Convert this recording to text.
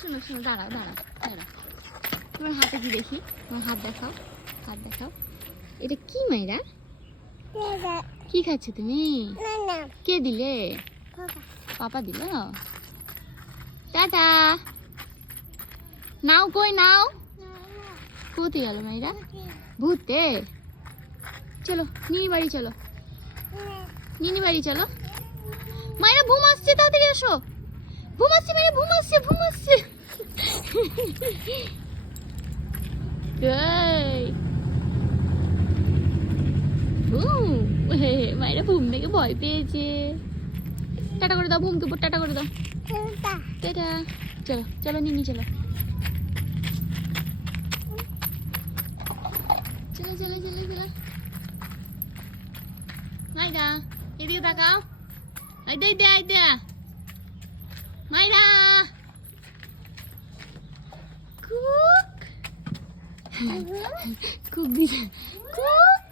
শোনো শোনো, দাঁড়াও দাঁড়াও দাঁড়াও। তোমার হাতে কি দেখি, তোমার হাত দেখাও, হাত দেখাও। এটা কি মাইরা? কি খাচ্ছ তুমি? কে দিলে? পাপা দিল। টাটা। নাও কই নাও, কোথায় গেল মাইরা? ভূতে। চলো নিনি বাড়ি চলো, নিনি বাড়ি চলো। মায়েরা ঘুম আসছে, তাড়াতাড়ি আসো। ঘুম আসছে মায়েরা, ঘুম আসছে, ঘুম আসছে। মায়েরা ঘুম থেকে ভয় পেয়েছে। টাটা করে দাও, ঘুমকে উপর টাটা করে দাও। টাটা। চলো চলো নিনি চলো, চলো চলো চলো চলো। মাইরা এদিকে তাকাও, আইদা আইদা আইদা। মাইরা কুক কুক দিছে কুক।